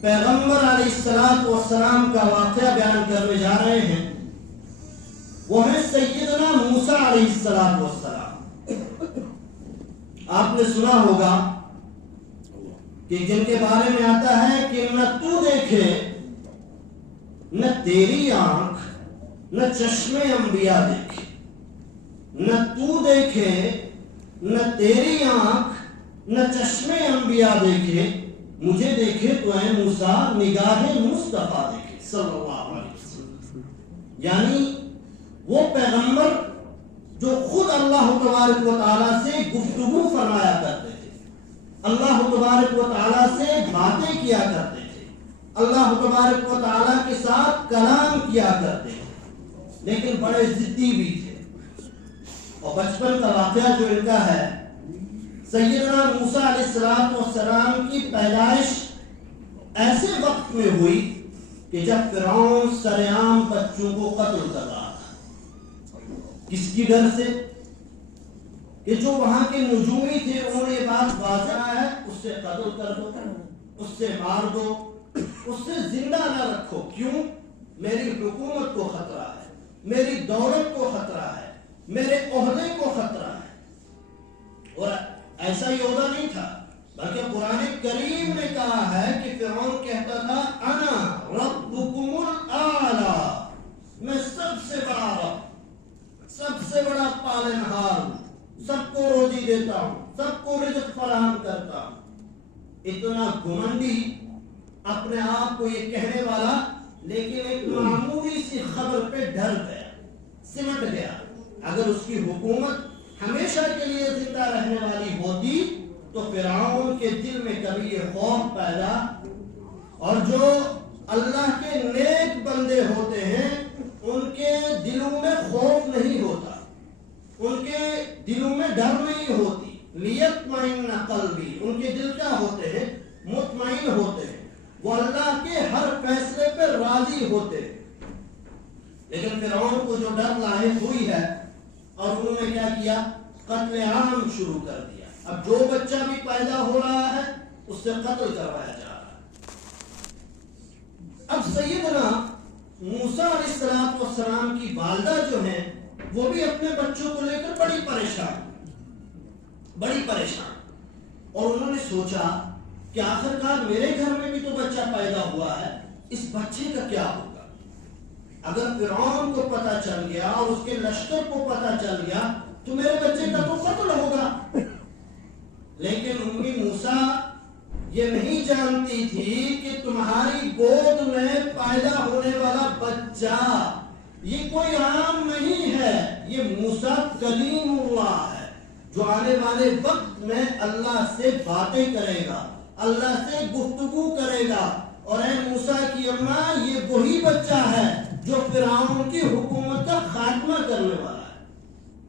پیغمبر علیہ السلام کا واقعہ بیان کرنے جا رہے ہیں، وہ ہے سیدنا موسیٰ علیہ السلام۔ آپ نے سنا ہوگا کہ جن کے بارے میں آتا ہے کہ نہ تو دیکھے، نہ تیری آنکھ، نہ چشم انبیاء دیکھے، نہ تو دیکھے، نہ تیری آنکھ، نہ چشم انبیاء دیکھے، مجھے دیکھے تو اے موسیٰ نگاہ مصطفیٰ دیکھے صلی اللہ علیہ وسلم۔ یعنی وہ پیغمبر جو خود اللہ تبارک و تعالیٰ سے گفتگو فرمایا کرتے تھے، اللہ تبارک و تعالیٰ سے باتیں کیا کرتے تھے، اللہ تبارک و تعالیٰ کے ساتھ کلام کیا کرتے تھے، لیکن بڑے ضدی بھی تھے۔ اور بچپن کا واقعہ جو ان کا ہے، سیدنا موسیٰ علیہ السلام کی پیدائش ایسے وقت میں ہوئی کہ جب فرعون سرعام بچوں کو قتل کر رہا تھا۔ کس کی ڈر سے؟ کہ جو وہاں کے نجومی تھے، انہوں نے یہ بات واضح ہے، اس سے قتل کر دو، اس سے مار دو، اس سے زندہ نہ رکھو۔ کیوں؟ میری حکومت کو خطرہ ہے، میری دولت کو خطرہ ہے، میرے عہدے کو خطرہ ہے۔ اور ایسا ہی عہدہ نہیں تھا، بلکہ قرآن کریم نے کہا ہے کہ فرعون کہتا تھا انا ربکم الاعلی، میں سب سے بڑا رب، سب سے بڑا پالنہار ہوں، سب کو روزی دیتا ہوں، سب کو رزق فراہم کرتا ہوں۔ اتنا گھمنڈی اپنے آپ کو یہ کہنے والا، لیکن ایک معمولی سی خبر پہ ڈر گیا، سمٹ گیا۔ اگر اس کی حکومت ہمیشہ کے لیے زندہ رہنے والی ہوتی تو فرعون کے دل میں کبھی یہ خوف پیدا، اور جو اللہ کے نیک بندے ہوتے ہیں ان کے دلوں میں خوف نہیں ہوتا، ان کے دلوں میں ڈر نہیں ہوتی۔ لیطمئن قلبی، ان کے دل کیا ہوتے ہیں؟ مطمئن ہوتے ہیں، وہ اللہ کے ہر فیصلے پہ راضی ہوتے ہیں۔ لیکن فرعون کو جو ڈر لاحق ہوئی ہے، اور انہوں نے کیا کیا؟ قتل عام شروع کر دیا۔ اب جو بچہ بھی پیدا ہو رہا ہے اس سے قتل کروایا جا رہا ہے۔ اب سیدنا موسیٰ علیہ السلام کی والدہ جو ہیں، وہ بھی اپنے بچوں کو لے کر بڑی پریشان، اور انہوں نے سوچا کہ آخرکار میرے گھر میں بھی تو بچہ پیدا ہوا ہے، اس بچے کا کیا ہوگا؟ اگر فرعون کو پتہ چل گیا اور اس کے لشکر کو پتہ چل گیا تو میرے بچے کا تو قتل ہوگا۔ لیکن امی موسیٰ یہ نہیں جانتی تھی کہ تمہاری گود میں پیدا ہونے والا بچہ یہ کوئی عام نہیں ہے، یہ موسیٰ کلیم اللہ ہے، جو آنے والے وقت میں اللہ سے باتیں کرے گا، اللہ سے گفتگو کرے گا۔ اور اے موسیٰ کی اماں، یہ وہی بچہ ہے جو فرعون کی حکومت کا خاتمہ کرنے والا ہے۔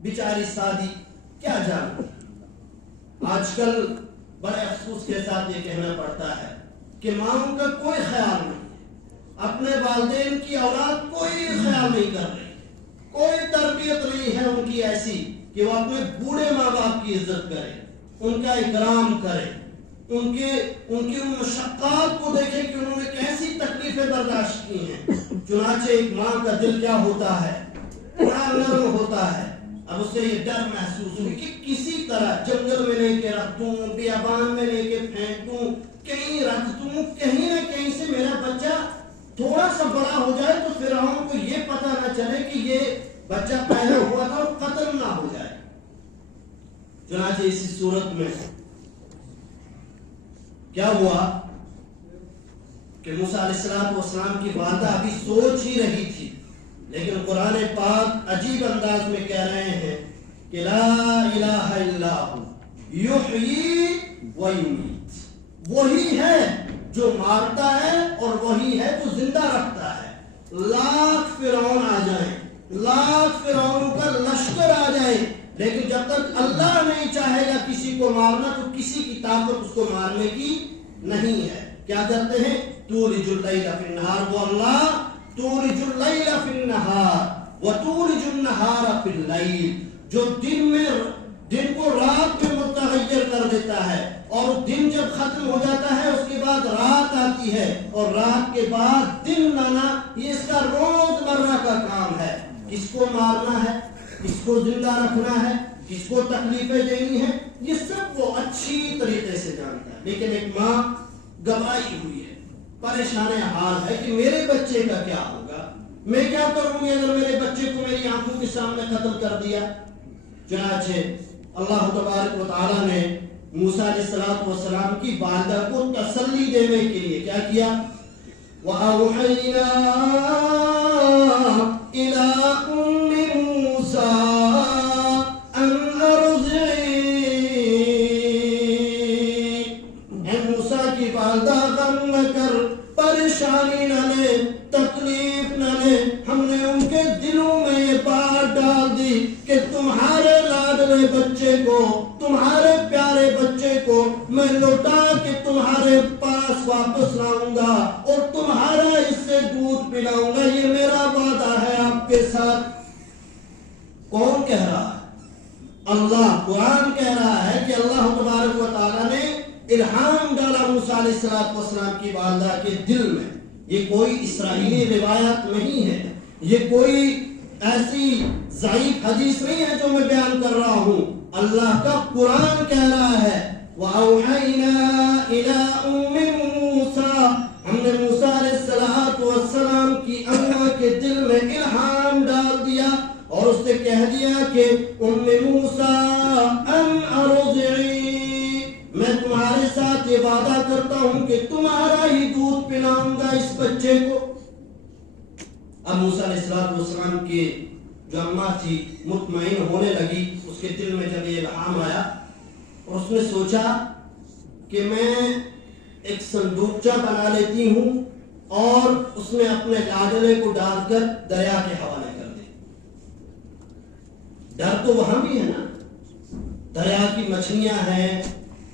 بیچاری سادی کیا جانتی؟ آج کل بڑے افسوس کے ساتھ یہ کہنا پڑتا ہے کہ ماں کا کوئی خیال نہیں ہے، اپنے والدین کی اولاد کوئی خیال نہیں کر رہی، کوئی تربیت نہیں ہے ان کی ایسی کہ وہ اپنے بوڑھے ماں باپ کی عزت کرے، ان کا اکرام کرے، ان کی ان مشقات کو دیکھیں کہ انہوں نے کیسی تکلیفیں برداشت کی ہیں۔ چنانچہ ایک ماں کا دل کیا ہوتا ہے؟ بڑا نرم ہوتا ہے۔ اب اسے یہ ڈر محسوس ہوئی کہ کسی طرح جنگل میں لے کے رکھ دوں، بیابان میں لے کے پھینک دوں، کہیں رکھ دوں، کہیں نہ کہیں سے میرا بچہ تھوڑا سا بڑا ہو جائے تو فرعون کو یہ پتہ نہ چلے کہ یہ بچہ پیدا ہوا تھا اور قتل نہ ہو جائے۔ چنانچہ اسی صورت میں کیا ہوا کہ موسیٰ علیہ السلام کی والدہ ابھی سوچ ہی رہی تھی، لیکن قرآن پاک عجیب انداز میں کہہ رہے ہیں کہ لا الہ الا ہو یحیی و یمیت، وہی ہے جو مارتا ہے اور وہی ہے جو زندہ رکھتا ہے۔ لاکھ فرعون آ جائیں، لاکھ فرعونوں کا لشکر آ جائے، لیکن جب تک اللہ نہیں چاہے گا کسی کو مارنا تو کسی کی طاقت اس کو مارنے کی نہیں ہے۔ کیا کرتے ہیں؟ تولج اللیل فی النہار، وہ اللہ تولج اللیل فی النہار وتولج النہار فی اللیل، جو دن کو رات میں متغیر کر دیتا ہے، اور دن جب ختم ہو جاتا ہے اس کے بعد رات آتی جاتی ہے اور رات کے بعد دن لانا یہ اس کا روزمرہ کا کام ہے. کس کو مارنا ہے, کس کو زندہ رکھنا ہے, کس کو تکلیفیں دینی ہے, یہ سب وہ اچھی طریقے سے جانتا ہے. لیکن ایک ماں گھبرائی ہوئی ہے, پریشان حال ہے کہ میرے بچے کا کیا ہوگا, میں کیا کروں گی اگر میرے بچے کو میری آنکھوں کے سامنے قتل کر دیا. چنانچہ اللہ تبارک و تعالیٰ نے موسیٰ علیہ السلام کی والدہ کو تسلی دینے کے لیے کیا کیا؟ وَأَوْحَيْنَا إِلَىٰ أُمِّ مُوسَىٰ أَنْ أَرْضِعِيهِ. اے موسیٰ کی والدہ غم نہ کر, پریشانی نہ لے, تکلیف نہ لے, ہم نے ان کے دلوں میں یہ بات ڈال دی کہ تمہارے لاڈلے بچے کو, تمہارے پیارے بچے کو میں لوٹا کے تمہارے پاس واپس لاؤں گا اور تمہارا اس سے دودھ پلاؤں گا. یہ میرا وعدہ ہے آپ کے ساتھ. کون کہہ رہا ہے؟ اللہ. قرآن کہہ رہا ہے کہ اللہ تبارک و تعالیٰ نے الہام ڈالا موسیٰ علیہ السلام کی والدہ کے دل میں. یہ کوئی اسرائیلی روایت نہیں ہے, یہ کوئی ایسی ضعیف حدیث نہیں ہے جو میں بیان کر رہا ہوں. اللہ کا قرآن کہہ رہا ہے وَأَوْحَيْنَا إِلَىٰ أُمِّ مُوسَىٰ, ہم نے موسیٰ علیہ السلام کی اماں کے دل میں الہام ڈال دیا اور اس سے کہہ دیا کہ ام موسیٰ ان ارضعی, میں تمہارے ساتھ یہ وعدہ کرتا ہوں کہ تمہارا ہی دودھ پلاؤں گا اس بچے کو. اب موسیٰ علیہ السلام کی جو اماں تھی مطمئن ہونے لگی. اس کے دل میں جب یہ الہام آیا اور اس نے سوچا کہ میں ایک صندوقچہ بنا لیتی ہوں اور اس میں اپنے لاڈلے کو ڈال کر دریا کے حوالے کر دی. ڈر تو وہاں بھی ہے نا, دریا کی مچھلیاں ہیں,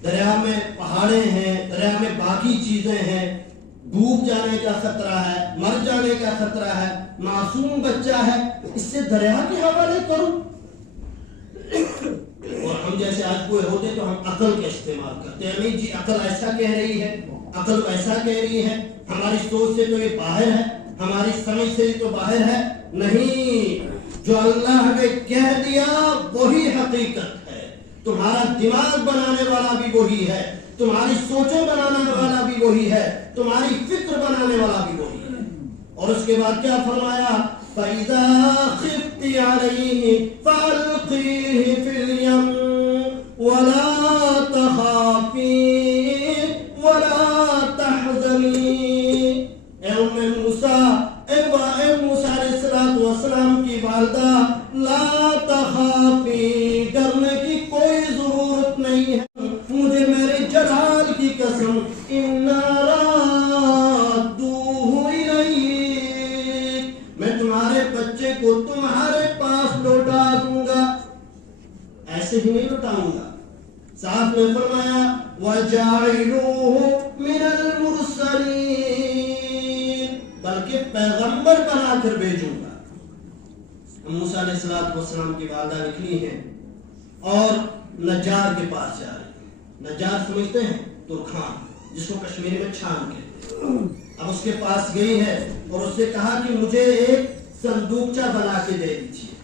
دریا میں پہاڑیں ہیں, دریا میں باقی چیزیں ہیں, ڈوب جانے کا خطرہ ہے, مر جانے کا خطرہ ہے, معصوم بچہ ہے, اس سے دریا کے حوالے کروں. اور ہم جیسے آج کوئی ہوتے تو ہم عقل کا استعمال کرتے ہیں. نہیں جی عقل ایسا کہہ رہی ہے, عقل ایسا کہہ رہی ہے, ہماری سوچ سے تو یہ باہر ہے, ہماری سمجھ سے یہ تو باہر ہے. نہیں, جو اللہ نے کہہ دیا وہی حقیقت ہے. تمہارا دماغ بنانے والا بھی وہی ہے, تمہاری سوچیں بنانے والا بھی وہی ہے, تمہاری فکر بنانے والا بھی وہی ہے. اور اس کے بعد کیا فرمایا؟ فَإِذَا خِفْتِ عَلَيْهِ فَأَلْقِيهِ فِي الْيَمِّ وَلَا تَخَافِي وَلَا تَحْزَنِي. اے ام موسیٰ, اے موسیٰ علیہ السلام کی والدہ, لا تخافی, ڈرنے کی کوئی ضرورت نہیں ہے. مجھے میرے جلال کی قسم, اِنَّا رَادُّوهُ إِلَيْكَ, میں تمہارے بچے کو تمہارے پاس لوٹا دوں گا. ایسے ہی نہیں لوٹاؤں گا, صاحب نے فرمایا وَجَعِلُوهُ مِنَ الْمُرْسَلِينَ, بلکہ پیغمبر بنا کر بھیجوں گا. موسیٰ علیہ السلام کی والدہ نکلی ہیں اور نجار کے پاس جا رہی ہیں. نجار سمجھتے ہیں ترکھان, جس کو کشمیری میں چھان کہتے ہیں. اب اس کے پاس گئی ہے اور اس سے کہا کہ مجھے ایک صندوقچہ بنا کے دے دیجیے.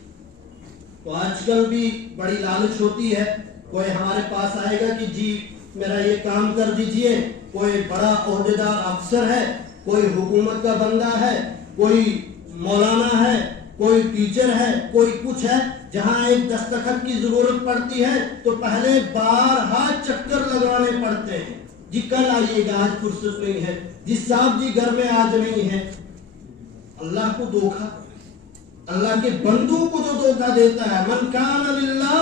تو آج کل بھی بڑی لالچ ہوتی ہے, کوئی ہمارے پاس آئے گا کہ جی میرا یہ کام کر دیجیے. کوئی بڑا عہدیدار افسر ہے, کوئی حکومت کا بندہ ہے, کوئی مولانا ہے, کوئی ٹیچر ہے, کوئی کچھ ہے, جہاں ایک دستخط کی ضرورت پڑتی ہے تو پہلے بارہا چکر لگانے پڑتے ہیں. جی کل آئیے گا, آج فرصت نہیں ہے, جی صاحب جی گھر میں آج نہیں ہے. اللہ کو دھوکا, اللہ کے بندوں کو جو دھوکا دیتا ہے, من کان للہ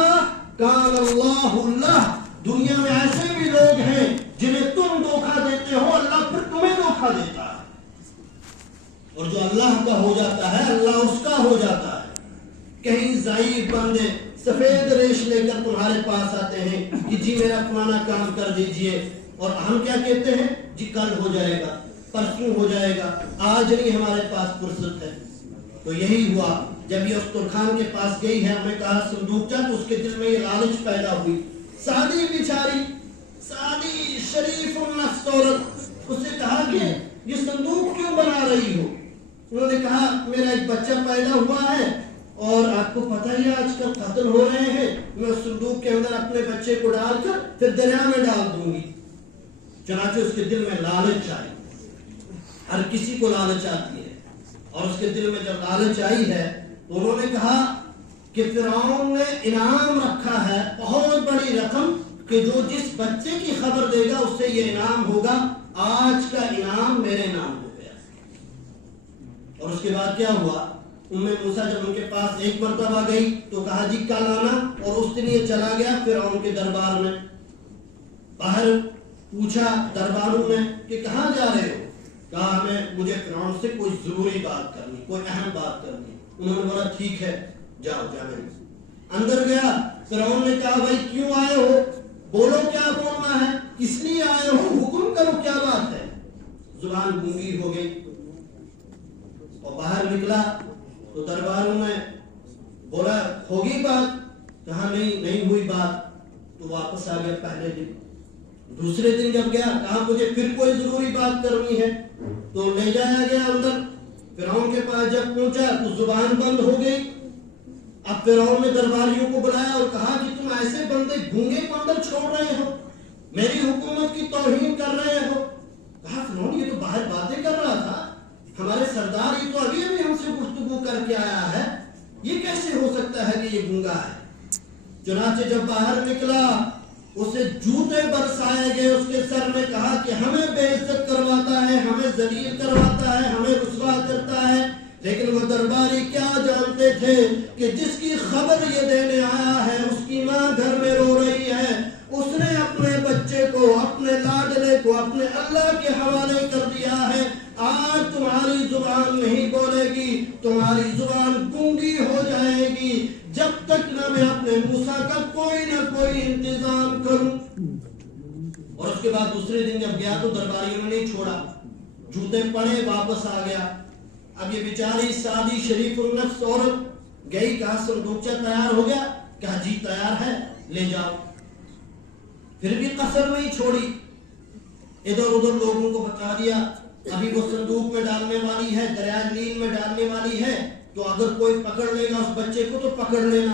کان اللہ لہ. دنیا میں ایسے بھی لوگ ہیں جنہیں تم دھوکا دیتے ہو, اللہ پھر تمہیں دھوکا دیتا ہے. اور جو اللہ کا ہو جاتا ہے اللہ اس کا ہو جاتا ہے. کہیں ضعیف بندے سفید ریش لے کر تمہارے پاس آتے ہیں کہ جی میرا فلانا کام کر دیجئے, اور ہم کیا کہتے ہیں, جی کل ہو جائے گا, پرسوں ہو جائے گا, آج نہیں ہمارے پاس فرصت ہے. تو یہی ہوا جب یہ اس ترکھان کے پاس گئی ہے, ہمیں کہا صندوقچہ, تو اس کے دل میں یہ لالچ پیدا ہوئی. سادی بیچاری, سادی شریف النفس عورت, اس سے کہا کہ انہوں نے کہا میرا ایک بچہ پیدا ہوا ہے اور آپ کو پتہ ہی آج کل قتل ہو رہے ہیں، میں صندوق کے اندر اپنے بچے کو ڈال کر پھر دریا میں ڈال دوں گی۔ چنانچہ اس کے دل میں لالچ آئی، ہر کسی کو لالچ آتی ہے، اور اس کے دل میں جب لالچ آئی ہے تو انہوں نے کہا کہ فرعون نے انعام رکھا ہے بہت بڑی رقم کہ جو جس بچے کی خبر دے گا اس سے یہ انعام ہوگا، آج کا انعام میرے نام ہو گیا۔ اور اس کے بعد کیا ہوا؟ موسیٰ جب ان کے پاس ایک مرتبہ گئی تو کہا جی کل آنا، اور اس دن یہ چلا گیا فرعون کے دربار میں۔ باہر پوچھا درباروں میں کہ کہاں جا رہے ہو؟ کہا مجھے فرعون سے کوئی ضروری بات کرنی، کوئی اہم بات کرنی۔ انہوں نے بولا ٹھیک ہے جاؤ جانے۔ اندر گیا، فرعون نے کہا بھائی کیوں آئے ہو؟ بولو کیا بولنا ہے، کس لیے آئے ہو، حکم کرو کیا بات ہے۔ زبان گونگی ہو گئی اور باہر نکلا تو درباروں میں بولا ہوگی بات؟ کہا نہیں ہوئی بات۔ تو واپس آ گیا پہلے دن۔ دوسرے دن جب گیا کہا مجھے پھر کوئی ضروری بات کرنی ہے، تو لے جایا گیا اندر۔ فرعون کے پاس جب پہنچا تو زبان بند ہو گئی۔ اب فرعون نے درباریوں کو بلایا اور کہا کہ تم ایسے بندے گونگے کو اندر چھوڑ رہے ہو، میری حکومت کی توہین کر رہے ہو۔ کہا فرعون یہ تو باہر باتیں کر رہا تھا، ہمارے سردار یہ تو ابھی ہم سے گفتگو کر کے آیا ہے، یہ کیسے ہو سکتا ہے کہ یہ گونگا ہے؟ چنانچہ جب باہر نکلا اسے جوتے برسائے گئے اس کے سر میں، کہا کہ ہمیں بے عزت کرواتا ہے، ہمیں ذلیل کرواتا ہے، ہمیں رسوا کرتا ہے۔ لیکن وہ درباری کیا جانتے تھے کہ جس کی خبر یہ دینے آیا ہے اس کی ماں گھر میں رو رہی ہے، اس نے اپنے بچے کو، اپنے لاڈلے کو اپنے اللہ کے حوالے کر دیا ہے۔ آج تمہاری زبان نہیں بولے گی، تمہاری زبان گونگی ہو جائے گی جب تک نہ میں اپنے موسیٰ کا کوئی نہ کوئی انتظام کروں۔ اور اس کے بعد دوسرے دن جب گیا تو درباریوں نے نہیں چھوڑا، جوتے پڑے واپس آ گیا۔ اب یہ بیچاری سادی شریف النفس عورت گئی، کہا صندوقچہ تیار ہو گیا؟ کہا جی تیار ہے، لے جاؤ۔ پھر بھی قصر نہیں چھوڑی، ادھر ادھر لوگوں کو بتا دیا ابھی وہ صندوق میں ڈالنے والی ہے، دریائے نیل میں ڈالنے والی ہے، تو اگر کوئی پکڑ لے گا اس بچے کو تو پکڑ لینا۔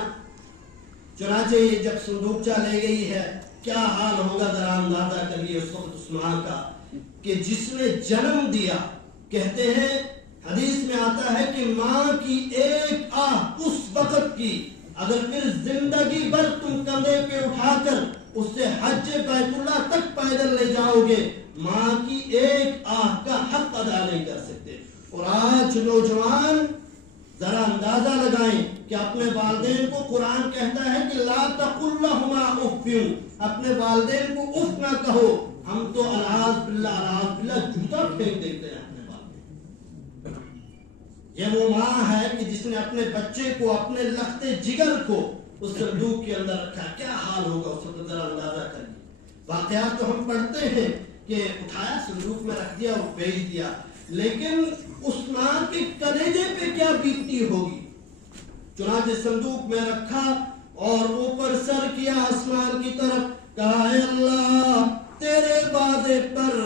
چنانچہ یہ جب صندوقچہ لے گئی ہے کیا حال ہوگا ذرا اندازہ کریے اس وقت اس ماں کا کہ جس نے جنم دیا۔ کہتے ہیں حدیث میں آتا ہے کہ ماں کی ایک آہ اس وقت کی اگر پھر زندگی بھر تم کندھے پہ اٹھا کر اس سے حج بیت اللہ تک پیدل لے جاؤ گے، ماں کی ایک آہ کا حق ادا نہیں کر سکتے۔ اور آج نوجوان ذرا اندازہ لگائیں کہ اپنے والدین کو قرآن کہتا ہے کہ لا تقل لهما اف، اپنے والدین کو اف نہ کہو۔ ہم تو العاذ باللہ جوتا پھینک دیتے ہیں اپنے والدین۔ یہ وہ ماں ہے کہ جس نے اپنے بچے کو، اپنے لختے جگر کو اس صندوق کے اندر رکھا، کیا حال ہوگا اس وقت ذرا اندازہ کریے۔ واقعات تو ہم پڑھتے ہیں کہ اٹھایا صندوق میں رکھ دیا اور بھیج دیا، لیکن اس ماں کے کلیجے پہ کیا بیتتی ہوگی۔ چنانچہ صندوق میں رکھا اور اوپر سر کیا آسمان کی طرف، کہا اے اللہ تیرے وعدے پر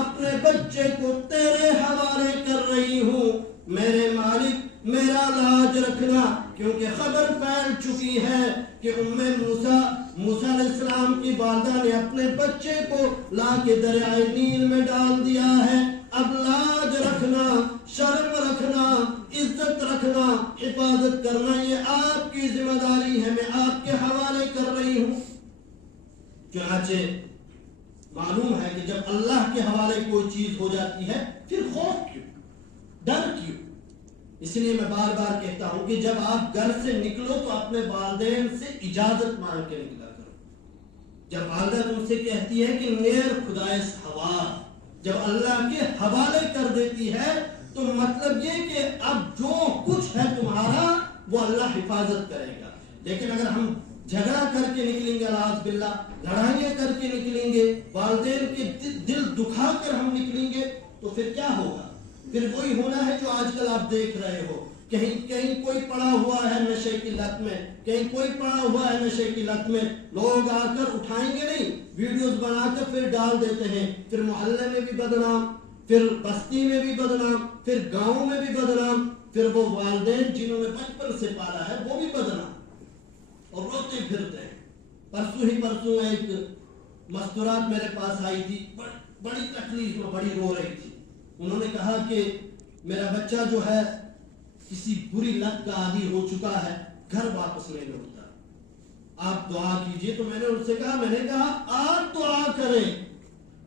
اپنے بچے کو تیرے حوالے کر رہی ہوں، میرے مالک میرا لاج رکھنا، کیونکہ خبر پھیل چکی ہے کہ موسیٰ علیہ السلام کی والدہ نے اپنے بچے کو لا کے دریائے نیل میں ڈال دیا ہے۔ اب لاج رکھنا، شرم رکھنا، عزت رکھنا، حفاظت کرنا یہ آپ کی ذمہ داری ہے، میں آپ کے حوالے کر رہی ہوں۔ چنانچہ معلوم ہے کہ جب اللہ کے حوالے کوئی چیز ہو جاتی ہے پھر خوف کیوں، ڈر کیوں؟ اس لیے میں بار بار کہتا ہوں کہ جب آپ گھر سے نکلو تو اپنے والدین سے اجازت مانگ کے نکلا کرو۔ جب والدہ تم سے کہتی ہے کہ نیر خدائے حوال، جب اللہ کے حوالے کر دیتی ہے تو مطلب یہ کہ اب جو کچھ ہے تمہارا وہ اللہ حفاظت کرے گا۔ لیکن اگر ہم جھگڑا کر کے نکلیں گے، اعوذ باللہ لڑائیاں کر کے نکلیں گے، والدین کے دل دکھا کر ہم نکلیں گے تو پھر کیا ہوگا؟ پھر وہی ہونا ہے جو آج کل آپ دیکھ رہے ہو، کہیں کوئی پڑا ہوا ہے نشے کی لت میں، کہیں کوئی پڑا ہوا ہے نشے کی لت میں، لوگ آ کر اٹھائیں گے نہیں، ویڈیوز بنا کر پھر ڈال دیتے ہیں، پھر محلے میں بھی بدنام، پھر بستی میں بھی بدنام، پھر گاؤں میں بھی بدنام، پھر وہ والدین جنہوں نے بچپن سے پالا ہے وہ بھی بدنام اور روتے پھرتے ہیں۔ پرسوں ایک مستورات میرے پاس آئی تھی، بڑی تکلیف میں، بڑی رو رہی تھی۔ انہوں نے کہا کہ میرا بچہ جو ہے کسی بری لت کا عادی ہو چکا ہے، گھر واپس نہیں لوٹتا، آپ دعا کیجئے۔ تو میں نے ان سے کہا آپ دعا کریں،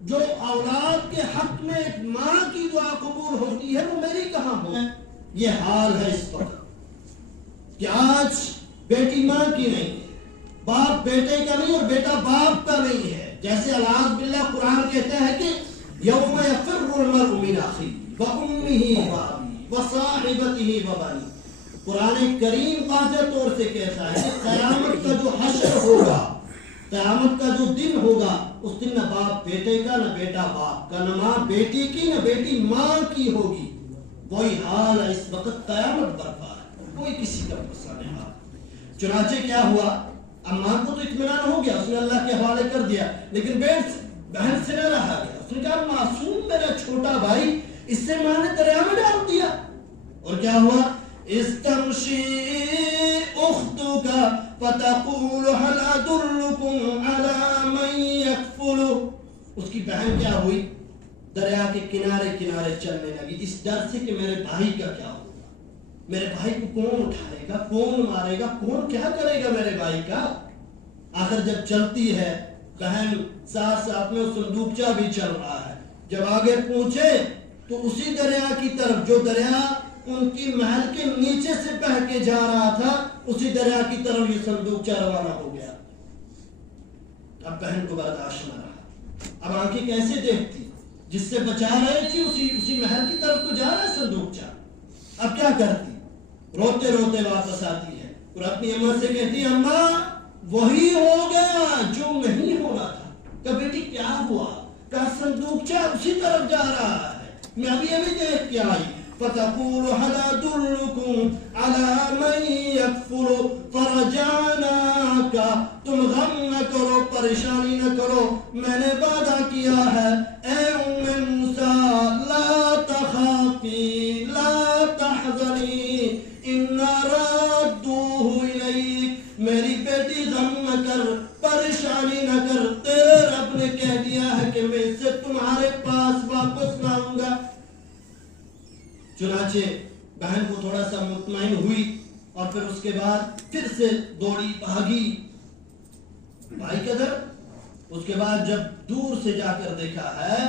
جو اولاد کے حق میں ایک ماں کی دعا قبول ہوتی ہے وہ میری کہاں ہو؟ یہ حال ہے اس وقت کہ آج بیٹی ماں کی نہیں ہے، باپ بیٹے کا نہیں اور بیٹا باپ کا نہیں ہے۔ جیسے العاذ باللہ قرآن کہتا ہے کہ یوم یفر المرء من اخیہ وامہ وابیہ وصاحبتہ وبنیہ۔ قرآن کریم واضح طور سے کہتا ہے کہ قیامت کا جو حشر ہوگا، قیامت کا جو دن ہوگا، اس دن نہ باپ بیٹے کا، نہ بیٹا باپ کا، نہ ماں بیٹی کی، نہ بیٹی ماں کی ہوگی۔ وہی حال ہے اس وقت، قیامت برپا ہے، کوئی کسی کا بھروسہ نہیں ہے۔ چنانچہ کیا ہوا، اماں کو تو اطمینان ہو گیا، اس نے اللہ کے حوالے کر دیا، لیکن بہن سے نہ رہا گیا۔ اس نے کہا معصوم میرا چھوٹا بھائی، اس سے ماں نے دریا میں ڈال دیا۔ اور کیا ہوا، استمشی اختک فتقول هل ادلکم علی من یکفل۔ اس کی بہن کیا ہوئی، دریا کے کنارے کنارے چلنے لگی، اس ڈر سے کہ میرے بھائی کا کیا ہوگا، میرے بھائی کو کون اٹھائے گا، کون مارے گا، کون کیا کرے گا میرے بھائی کا۔ آخر جب چلتی ہے بہن، ساتھ میں صندوقچہ بھی چل رہا ہے، جب آگے پہنچے تو اسی دریا کی طرف، جو دریا ان کی محل کے نیچے سے بہہ کے جا رہا تھا، اسی دریا کی طرف یہ صندوقچہ روانہ ہو گیا۔ اب بہن کو برداشت نہ رہا، اب آنکھیں کیسے دیکھتی، جس سے بچا رہے تھی اسی محل کی طرف تو جا رہا ہے صندوقچہ۔ اب کیا کرتی، روتے روتے واپس آتی ہے اور اپنی اماں سے کہتی، اماں وہی ہو گیا جو نہیں ہونا تھا۔ کہ بیٹی کیا ہوا، کہ صندوقچہ اسی طرف جا رہا ہے، میں ابھی دیکھ کے آئی۔ فتقول هل ادلکم علی من یکفل فرجعناک، تم غم نہ کرو، پریشانی نہ کرو، میں نے وعدہ کیا ہے، اے ام موسیٰ لا تخافی لا تحزنی انا رادوہ الیک۔ میری بیٹی غم نہ کر، پریشانی نہ کر، تیرے رب نے کہہ دیا ہے کہ میں اسے تمہارے پاس واپس لاؤں گا۔ چنانچہ بہن کو تھوڑا سا مطمئن ہوئی اور پھر اس کے بعد پھر سے دوڑی بھاگی بھائی کے گھر۔ اس کے بعد جب دور سے جا کر دیکھا ہے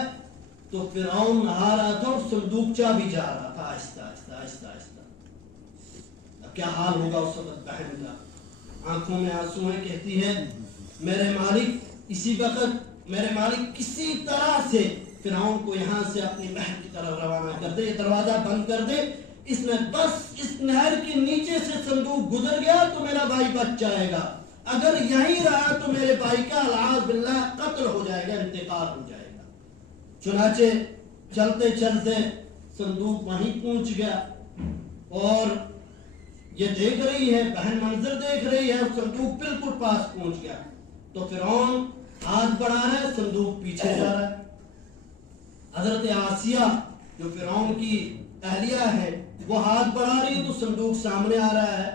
تو فرعون نہا رہا تھا اور صندوقچہ بھی جا رہا تھا، آہستہ آہستہ آہستہ آہستہ۔ اب کیا حال ہوگا اس وقت بہن کا، آنکھوں میں آنسو ہیں، کہتی ہے میرے مالک اسی وقت، میرے مالک کسی طرح سے فرعون کو یہاں سے اپنی محل کی طرف روانہ کر دے، یہ دروازہ بند کر دے، اس نے بس اس نہر کے نیچے سے صندوق گزر گیا تو میرا بھائی بچ جائے گا، اگر یہیں رہا تو میرے بھائی کا العاذ باللہ قتل ہو جائے گا، انتقال ہو جائے گا۔ چنانچہ چلتے چلتے صندوق وہیں پہنچ گیا اور یہ دیکھ رہی ہے، بہن منظر دیکھ رہی ہے، صندوق بالکل پاس پہنچ گیا تو فرعون ہاتھ بڑھا رہا ہے، صندوق پیچھے جا رہا ہے۔ حضرت آسیہ جو فرعون کی اہلیہ ہے وہ ہاتھ بڑھا رہی ہے تو صندوق سامنے آ رہا ہے۔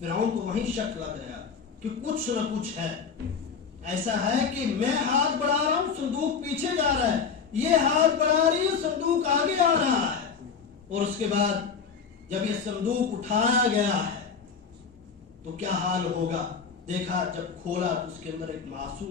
فرعون کو وہیں شک لگ گیا کہ کچھ نہ کچھ ہے، ایسا ہے کہ میں ہاتھ بڑھا رہا ہوں، صندوق پیچھے جا رہا ہے، یہ ہاتھ بڑھا رہی ہے، صندوق آگے آ رہا ہے۔ اور اس کے بعد جب یہ صندوق اٹھایا گیا ہے تو کیا حال ہوگا، دیکھا جب کھولا تو اس کے اندر ایک معصوم